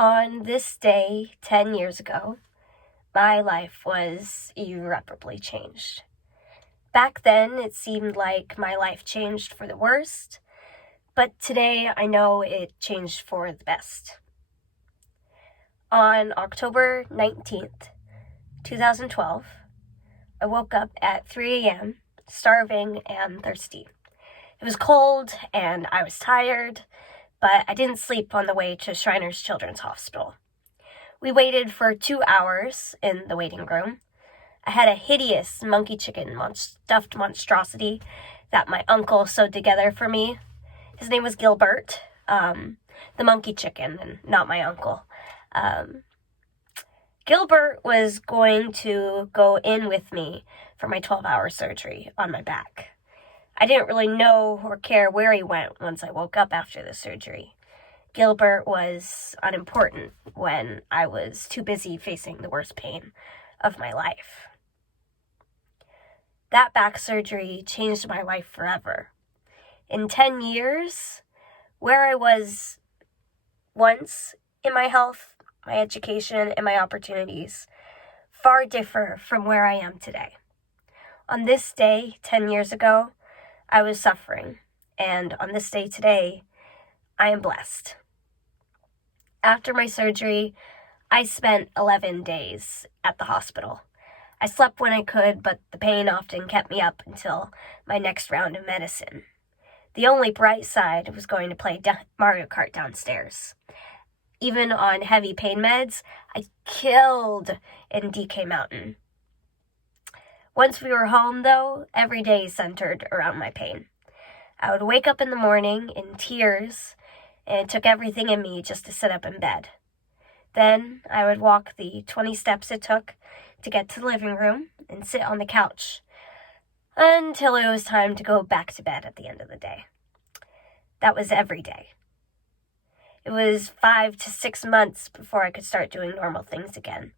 On this day, 10 years ago, my life was irreparably changed. Back then, it seemed like my life changed for the worst, but today I know it changed for the best. On October 19th, 2012, I woke up at 3 a.m., starving and thirsty. It was cold and I was tired, but I didn't sleep on the way to Shriners Children's Hospital. We waited for 2 hours in the waiting room. I had a hideous monkey chicken stuffed monstrosity that my uncle sewed together for me. His name was Gilbert, the monkey chicken, and not my uncle. Gilbert was going to go in with me for my 12-hour surgery on my back. I didn't really know or care where he went once I woke up after the surgery. Gilbert was unimportant when I was too busy facing the worst pain of my life. That back surgery changed my life forever. In 10 years, where I was once in my health, my education, and my opportunities far differ from where I am today. On this day, 10 years ago, I was suffering, and on this day today, I am blessed. After my surgery, I spent 11 days at the hospital. I slept when I could, but the pain often kept me up until my next round of medicine. The only bright side was going to play Mario Kart downstairs. Even on heavy pain meds, I killed in DK Mountain. Once we were home, though, every day centered around my pain. I would wake up in the morning in tears, and it took everything in me just to sit up in bed. Then I would walk the 20 steps it took to get to the living room and sit on the couch until it was time to go back to bed at the end of the day. That was every day. It was 5 to 6 months before I could start doing normal things again,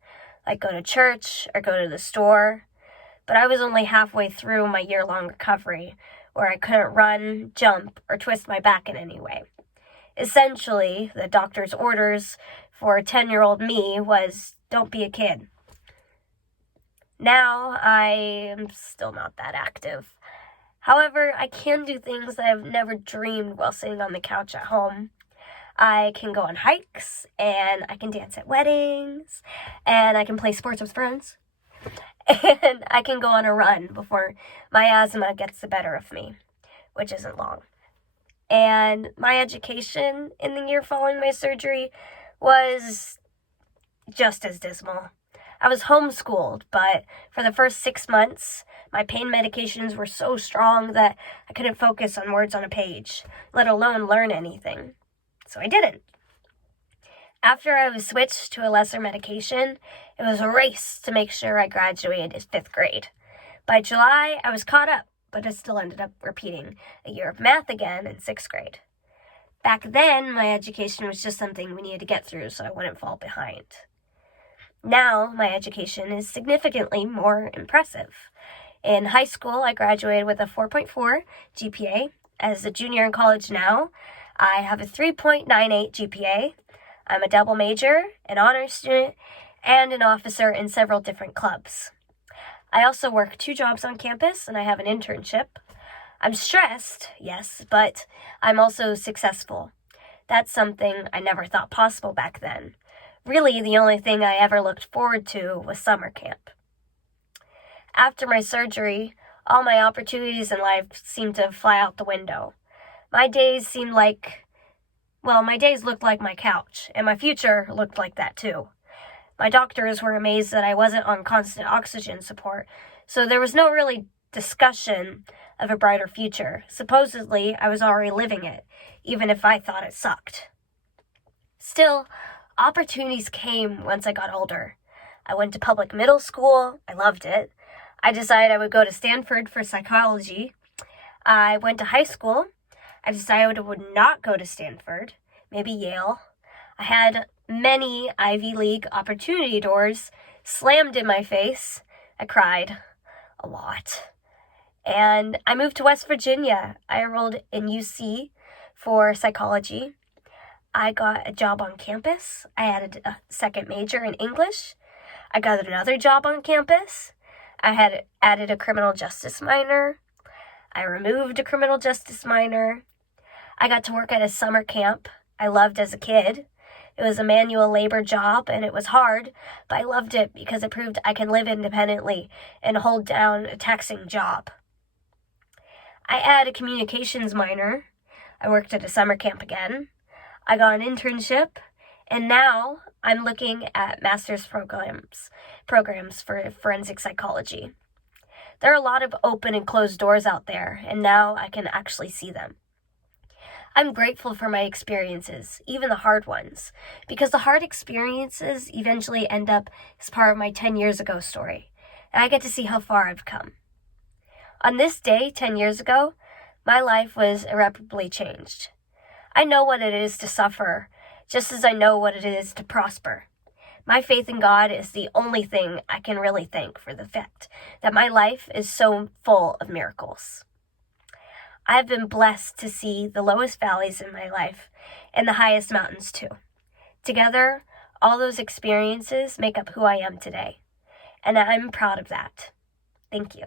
like go to church or go to the store. But I was only halfway through my year-long recovery, where I couldn't run, jump, or twist my back in any way. Essentially, the doctor's orders for 10-year-old me was, don't be a kid. Now, I am still not that active. However, I can do things that I've never dreamed while sitting on the couch at home. I can go on hikes, and I can dance at weddings, and I can play sports with friends, and I can go on a run before my asthma gets the better of me, which isn't long. And my education in the year following my surgery was just as dismal. I was homeschooled, but for the first 6 months, my pain medications were so strong that I couldn't focus on words on a page, let alone learn anything. So I didn't. After I was switched to a lesser medication, it was a race to make sure I graduated 5th grade. By July, I was caught up, but I still ended up repeating a year of math again in 6th grade. Back then, my education was just something we needed to get through so I wouldn't fall behind. Now, my education is significantly more impressive. In high school, I graduated with a 4.4 GPA. As a junior in college now, I have a 3.98 GPA. I'm a double major, an honors student, and an officer in several different clubs. I also work 2 jobs on campus, and I have an internship. I'm stressed, yes, but I'm also successful. That's something I never thought possible back then. Really, the only thing I ever looked forward to was summer camp. After my surgery, all my opportunities in life seemed to fly out the window. My days looked like my couch, and my future looked like that too. My doctors were amazed that I wasn't on constant oxygen support, so there was no really discussion of a brighter future. Supposedly, I was already living it, even if I thought it sucked. Still, opportunities came once I got older. I went to public middle school. I loved it. I decided I would go to Stanford for psychology. I went to high school. I decided I would not go to Stanford, maybe Yale. I had many Ivy League opportunity doors slammed in my face. I cried a lot. And I moved to West Virginia. I enrolled in UC for psychology. I got a job on campus. I added a second major in English. I got another job on campus. I had added a criminal justice minor. I removed a criminal justice minor. I got to work at a summer camp I loved as a kid. It was a manual labor job and it was hard, but I loved it because it proved I can live independently and hold down a taxing job. I added a communications minor. I worked at a summer camp again. I got an internship, and now I'm looking at master's programs for forensic psychology. There are a lot of open and closed doors out there, and now I can actually see them. I'm grateful for my experiences, even the hard ones, because the hard experiences eventually end up as part of my 10 years ago story, and I get to see how far I've come. On this day, 10 years ago, my life was irreparably changed. I know what it is to suffer, just as I know what it is to prosper. My faith in God is the only thing I can really thank for the fact that my life is so full of miracles. I have been blessed to see the lowest valleys in my life and the highest mountains too. Together, all those experiences make up who I am today, and I'm proud of that. Thank you.